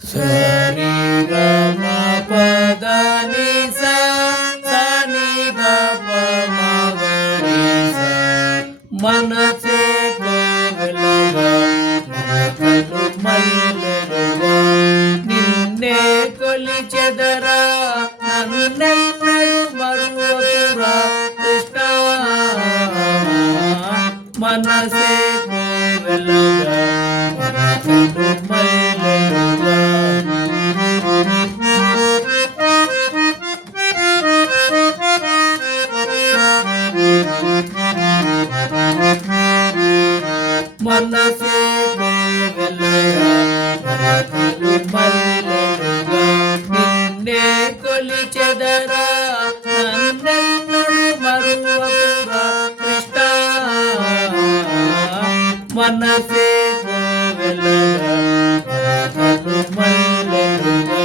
సరి గమ పద ని సా సని ద ప మ గరి సా మనసే కోవెలగా మనకలు మల్లెలుగా నిన్నే కొలిచెదరా నన్నెన్నడు మరువకురా కృష్ణ మనసే కోవెలగా మనకలు మల్లెలుగా మనసే కోవెలగా మనకలు మల్లెలుగా నిన్నే కొలిచెదరా నన్నెన్నడు మరువకురా కృష్ణ మనసే కోవెలగా మనకలు మల్లెలుగా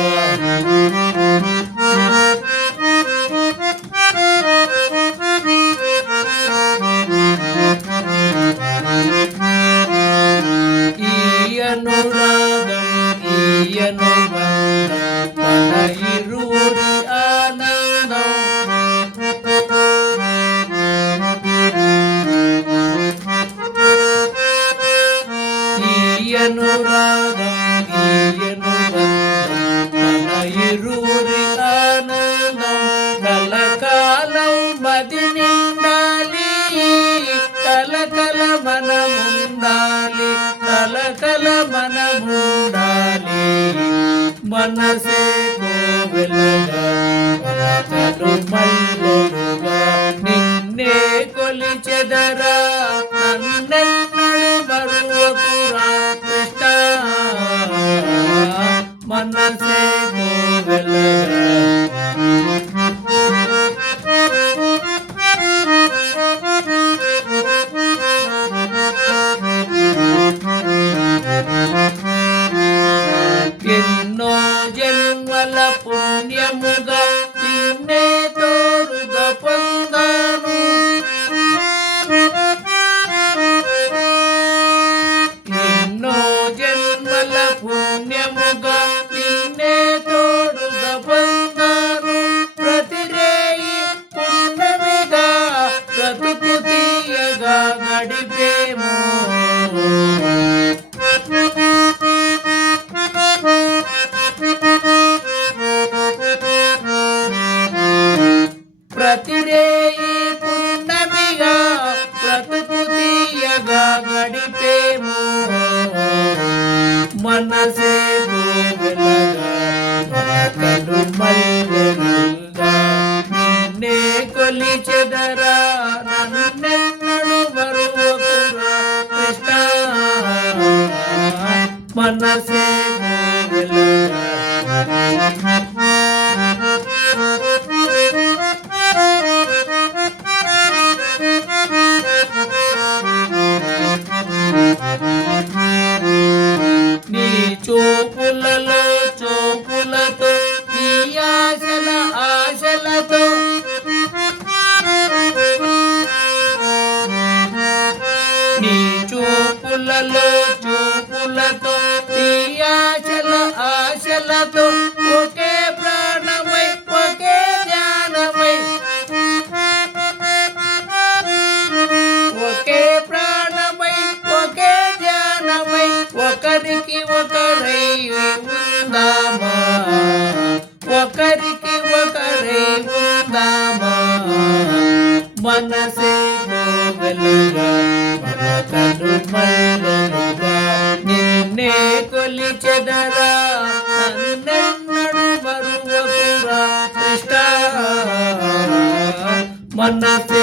అనురాగం ఈయను మన ఇరువురి ఆనందం ఈ అనురాగం ఈయను మన ఇరువురి ఆనందం కలకాలం మది నిండాలి కలకల మనముండాలి కలకల మనముండాలి మనసే కోవెలగా మనకలు మల్లెలుగా నిన్నే కొలిచెదరా నన్నెన్నడు మరువకురా కృష్ణ మనసే కోవెలగా ఎన్నో జన్మల పుణ్యముగా నిన్నే తోడుగా పొందాను ఎన్నో జన్మల పుణ్యముగా నిన్నే తోడుగా పొందాను ప్రతిరేయి పుణ్యమిగా బ్రతుకు తీయగా గడిపేమో ప్రతిరేయి పుణ్యమిగా బ్రతుకు తీయగా గడిపేమో మనసే కోవెలగా మనకలు మల్లెలుగా నిన్నే కొలిచెదరా నన్నెన్నడు మరువకురా కృష్ణ మనసే కోవెలగా నీ చూపులలో చూపులతో నీ ఆశల ఆశలతో నీ చూపులలో చూపులతో నీ ఆశల ఆశలతో ఒకే ప్రాణమై ఒకే ధ్యానమై ఒకే ప్రాణమై ఒకే ధ్యానమై ఒకరికి ఒకరై ఉందామా ఒకరికి ఒకరై ఉందామా మనసే కోవెలగా మనకలు మల్లెలుగా నిన్నే కొలిచెదరా నన్నెన్నడు మరువకురా కృష్ణ మనసే